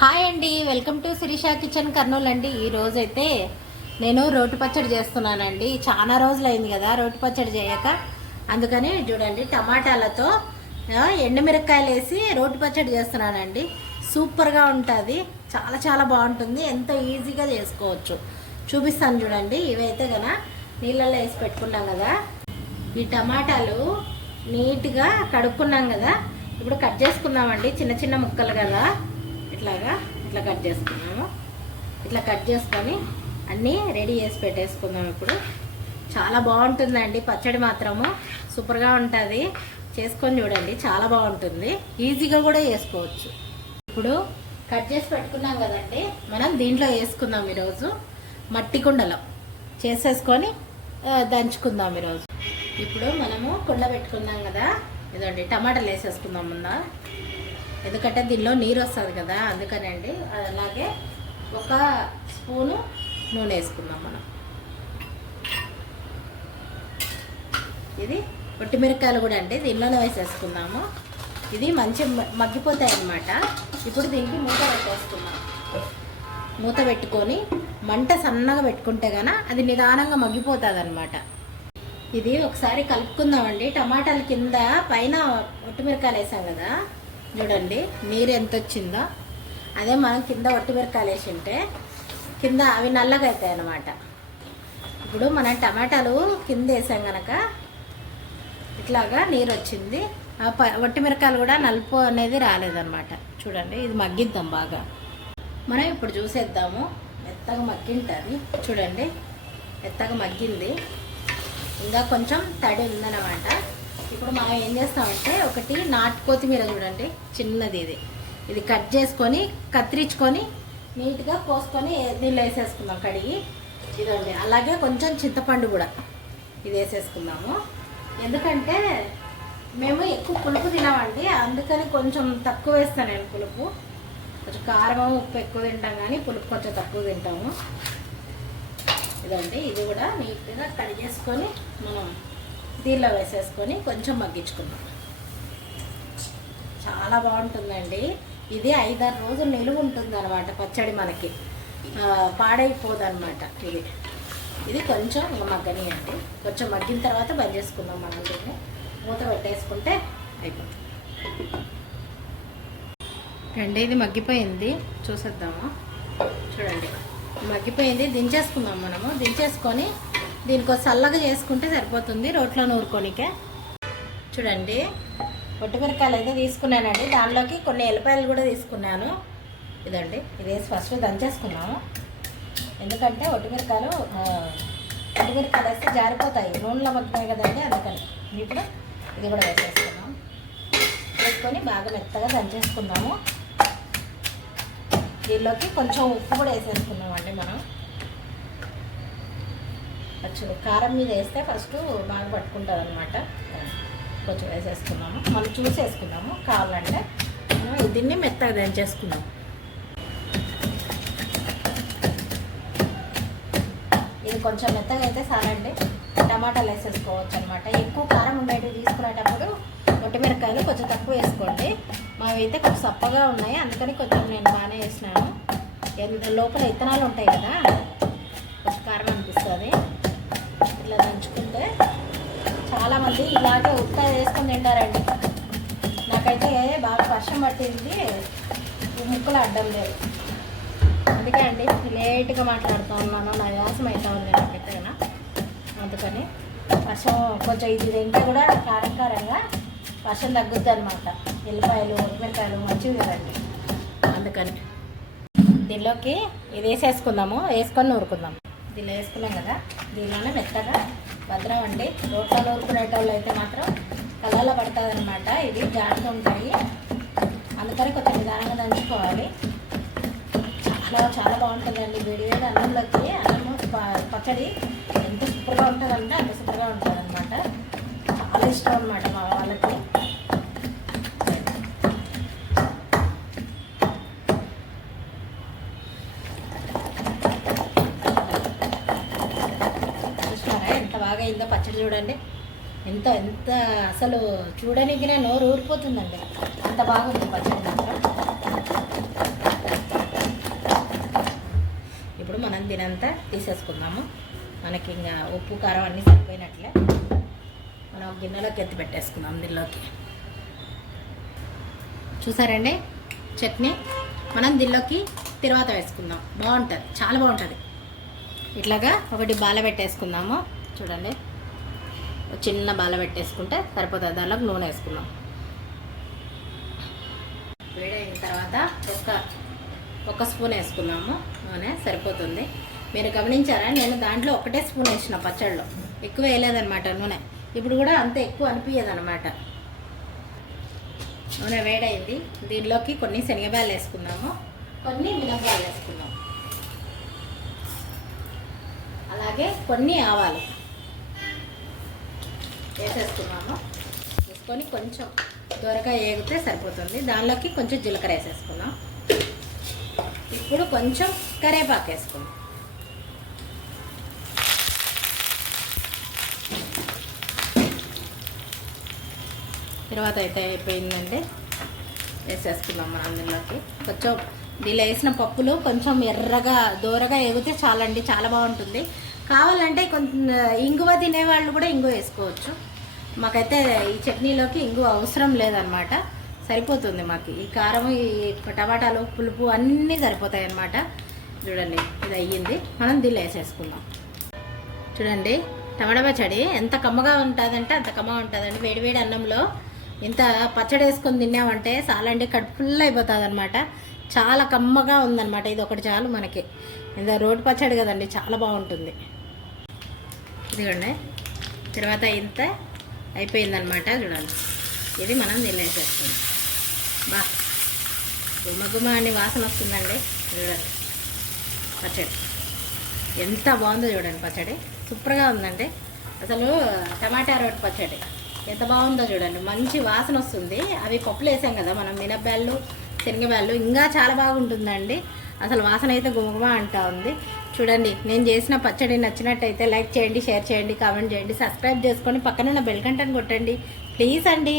Hi అండి welcome to Sirisha kitchen Kurnool అండి. ఈ అయితే నేను రోటి పచ్చడి చేస్తున్నానండి. చాలా రోజులు అయింది కదా రోటి పచ్చడి చేయక. అందుకని చూడండి టమాటాలతో ఎండుమిరపకాయలు వేసి రోటి పచ్చడి చేస్తున్నానండి. సూపర్గా ఉంటుంది. చాలా చాలా బాగుంటుంది. ఎంతో ఈజీగా చేసుకోవచ్చు. చూపిస్తాను చూడండి. ఇవైతే కదా నీళ్ళల్లో వేసి పెట్టుకున్నాం కదా. ఈ టమాటాలు నీట్గా కడుక్కున్నాం కదా. ఇప్పుడు కట్ చేసుకుందామండి. చిన్న చిన్న ముక్కలు కదా. ఇట్లాగా ఇట్లా కట్ చేసుకున్నాము. ఇట్లా కట్ చేసుకొని అన్నీ రెడీ చేసి పెట్టేసుకుందాం ఇప్పుడు. చాలా బాగుంటుందండి. పచ్చడి మాత్రము సూపర్గా ఉంటుంది. చేసుకొని చూడండి చాలా బాగుంటుంది. ఈజీగా కూడా చేసుకోవచ్చు. ఇప్పుడు కట్ చేసి పెట్టుకున్నాం కదండి. మనం దీంట్లో వేసుకుందాం ఈరోజు. మట్టి కుండలో చేసేసుకొని దంచుకుందాం ఈరోజు. ఇప్పుడు మనము కుండ పెట్టుకున్నాం కదా. ఇదండి టమాటాలు వేసేసుకుందాం ముందా. ఎందుకంటే దీనిలో నీరు వస్తుంది కదా అందుకనండి అలాగే ఒక స్పూను నూనె వేసుకుందాం మనం. ఇది ఒట్టి మిరపకాయలు కూడా అండి దీనిలోనే వేసేసుకుందాము. ఇది మంచి మగ్గిపోతాయి అన్నమాట. ఇప్పుడు దీనికి మూత పెట్టేసుకుందాం. మూత పెట్టుకొని మంట సన్నగా పెట్టుకుంటే గాన అది నిదానంగా మగ్గిపోతుంది అనమాట ఇది ఒకసారి కలుపుకుందామండి. టమాటాల కింద పైన ఒట్టిమిరకాయలు వేసాం కదా చూడండి నీరు ఎంత వచ్చిందో అదే మనం కింద ఒట్టిమిరకాయలు వేసి ఉంటే కింద అవి నల్లగా అవుతాయి అన్నమాట. ఇప్పుడు మనం టమాటాలు కింద వేసాం కనుక ఇట్లాగా నీరు వచ్చింది ఆ ప ఒట్టిమిరకాయలు కూడా నలుపు అనేది రాలేదన్నమాట. చూడండి ఇది మగ్గిద్దాం బాగా. మనం ఇప్పుడు చూసేద్దాము. మెత్తగా మగ్గింటుంది. చూడండి మెత్తగా మగ్గింది. ఇంకా కొంచెం తడి ఉందన్నమాట. ఇప్పుడు మనం ఏం చేస్తామంటే ఒకటి నాటు కొత్తిమీర చూడండి చిన్నది ఇది. ఇది కట్ చేసుకొని కత్తిరించుకొని నీట్గా కోసుకొని నీళ్ళు వేసేసుకుందాం కడిగి. ఇదండి. అలాగే కొంచెం చింతపండు కూడా ఇది వేసేసుకుందాము. ఎందుకంటే మేము ఎక్కువ పులుపు తినామండి. అందుకని కొంచెం తక్కువ వేస్తాను నేను పులుపు. కొంచెం కారం ఉప్పు ఎక్కువ తింటాం కానీ పులుపు కొంచెం తక్కువ తింటాము. ఇదండి. ఇది కూడా నీట్గా కడిగేసుకొని మనం దీనిలో వేసేసుకొని కొంచెం మగ్గించుకుందాం. చాలా బాగుంటుందండి. ఇది ఐదారు రోజులు నిలువ ఉంటుంది అనమాట పచ్చడి మనకి. పాడైపోదన్నమాట ఇది. ఇది కొంచెం మగ్గని మగ్గనియండి. కొంచెం మగ్గిన తర్వాత బంద్ చేసుకుందాం మనం దీన్ని. మూత పెట్టేసుకుంటే అయిపోతుంది. అండి ఇది మగ్గిపోయింది. చూసేద్దాము? చూడండి. మగ్గిపోయింది. దించేసుకుందాం మనము. దించేసుకొని దీనికి చల్లగా చేసుకుంటే సరిపోతుంది రోట్లో నూరుకోనికే. చూడండి పొట్టుమిరకాయలు అయితే తీసుకున్నానండి. దానిలోకి కొన్ని ఎల్లిపాయలు కూడా తీసుకున్నాను. ఇదండి ఇది వేసి ఫస్ట్ దంచేసుకున్నాము. ఎందుకంటే ఒట్టిమిరకాయలు ఆ, ఒట్టిమిరకాయలు వేస్తే జారిపోతాయి. నూనెలో మగ్గినాయి కదండి అందుకని. ఇప్పుడు ఇది కూడా వేసేసుకున్నాం వేసుకొని బాగా మెత్తగా దంచేసుకున్నాము దీనిలోకి కొంచెం ఉప్పు కూడా వేసేసుకున్నామండి మనం. కొంచెం కారం మీద వేస్తే ఫస్ట్ బాగా పట్టుకుంటుంది అనమాట కొంచెం వేసేసుకున్నాము. మనం చూసి వేసుకున్నాము. కావాలంటే మనం దీన్ని మెత్తగా దంచేసుకున్నాం ఇది కొంచెం మెత్తగా అయితే చాలండి. టమాటాలు వేసేసుకోవచ్చు అనమాట ఎక్కువ కారం ఉండేవి తీసుకునేటప్పుడు మిరపకాయలు కొంచెం తక్కువ వేసుకోండి. మావైతే కొంచెం సప్పగా ఉన్నాయి. అందుకని కొంచెం నేను బాగానే వేసినాను. ఎంత- లోపల ఇత్తనాలు ఉంటాయి కదా కొంచెం కారం అనిపిస్తుంది. చాలామంది ఇలాగే ఉత్తా వేసుకొని తింటారండి. నాకైతే బాగా వర్షం పట్టింది. ముక్కలు అడ్డం లేదు. అందుకే అండి లేట్గా మాట్లాడుతూ ఉన్నాను. నా వ్యాసం అవుతా ఉంది నాకైతే అందుకని వర్షం కొంచెం ఇది తింటే కూడా కారం కారంగా వర్షం తగ్గుద్ది అనమాట ఎల్లిపాయలు మిరపకాయలు మంచివి కదండి. అందుకని దీనిలోకి ఇది వేసేసుకుందాము. వేసుకొని నూరుకుందాము దీనిలో వేసుకున్నాం కదా. దీనిలోనే మెత్తగా భద్రం అండి. రోట్లో నూరుకునేటోళ్ళు అయితే మాత్రం కళ్ళలో పడుతుందన్నమాట. ఇది జాడుతూ ఉంటాయి. అందుకని కొంచెం నిదానంగా దంచుకోవాలి. చాలా చాలా బాగుంటుందండి. వేడి వేడి అన్నంలోకి అన్నము ప- పచ్చడి ఎంత సూపర్గా ఉంటుందంటే అంత సూపర్గా ఉంటుంది అనమాట చాలా ఇష్టం అనమాట మా వాళ్ళకి చూసినారా ఎంత బాగా అయిందో పచ్చడి చూడండి ఎంత ఎంత అసలు చూడడానికి నోరు ఊరిపోతుందండి. అంత బాగుంది పచ్చడి మాత్రం. సరిపోయినంత తీసేసుకుందాము. మనకి ఇంకా ఉప్పు కారం అన్నీ సరిపోయినట్లే. మనం గిన్నెలోకి ఎత్తి పెట్టేసుకుందాం దీనిలోకి. చూసారండి? చట్నీ. మనం దీనిలోకి తర్వాత వేసుకుందాం. బాగుంటుంది. చాలా బాగుంటుంది. ఇట్లాగా ఒకటి బాల పెట్టేసుకుందాము. చూడండి. చిన్న బాల పెట్టేసుకుంటే సరిపోతుంది. దానిలోకి నూనె వేసుకున్నాం వేడైన తర్వాత ఒక ఒక స్పూన్ వేసుకున్నాము. నూనె సరిపోతుంది. మీరు గమనించారా? నేను దాంట్లో ఒకటే స్పూన్ వేసిన పచ్చళ్ళు. ఎక్కువ వేయలేదన్నమాట నూనె. ఇప్పుడు కూడా అంత ఎక్కువ అనిపించదు అనమాట నూనె వేడైంది. దీనిలోకి కొన్ని శనగబాలు వేసుకున్నాము కొన్ని మినపాలు వేసుకున్నాము అలాగే కొన్ని ఆవాలు. వేసేసుకున్నాము వేసుకొని కొంచెం దూరగా ఏగితే సరిపోతుంది. దానిలోకి కొంచెం జీలకర్ర వేసేసుకున్నాం ఇప్పుడు కొంచెం కరేపాకు వేసుకున్నాం తర్వాత అయితే అయిపోయిందంటే వేసేసుకున్నాం మనం అందులోకి. కొంచెం వీళ్ళు వేసిన పప్పులు కొంచెం ఎర్రగా దూరగా ఎగితే చాలండి చాలా బాగుంటుంది. కావాలంటే కొంచెం ఇంగువ తినేవాళ్ళు కూడా ఇంగువ వేసుకోవచ్చు. మాకైతే ఈ చట్నీలోకి ఇంగువ అవసరం లేదనమాట. సరిపోతుంది మాకు. ఈ కారం ఈ టమాటాలు పులుపు అన్నీ సరిపోతాయి అన్నమాట చూడండి ఇది అయ్యింది. మనం దీనిలో వేసేసుకుందాం. చూడండి టమాటా పచ్చడి ఎంత కమ్మగా ఉంటుందంటే అంత కమ్మగా ఉంటుందండి. వేడివేడి అన్నంలో ఇంత పచ్చడి వేసుకొని తిన్నామంటే చాలండి కడుపు ఫుల్ అయిపోతుంది అనమాట చాలా కమ్మగా ఉందన్నమాట. ఇది ఒకటి చాలు మనకి. ఇంత రోడ్డు పచ్చడి కదండి చాలా బాగుంటుంది. ఇదిగోండి. తర్వాత ఇంత అయిపోయిందనమాట చూడండి. ఇది మనం దీనిలో బా. గుమగుమ అని వాసన వస్తుందండి. చూడండి. పచ్చడి. ఎంత బాగుందో చూడండి పచ్చడి. సూపర్గా ఉందండి. అసలు టమాటా రోటి పచ్చడి. ఎంత బాగుందో చూడండి. మంచి వాసన వస్తుంది. అవి పప్పులు వేసాం కదా మనం మినప్పాళ్ళు శనగపాళ్ళు ఇంకా చాలా బాగుంటుందండి. అసలు వాసన అయితే గుమగుమ అంటా ఉంది. చూడండి నేను చేసిన పచ్చడి నచ్చినట్టయితే లైక్ చేయండి షేర్ చేయండి కామెంట్ చేయండి సబ్స్క్రైబ్ చేసుకొని పక్కన ఉన్న బెల్ కంటని కొట్టండి. ప్లీజ్ అండి.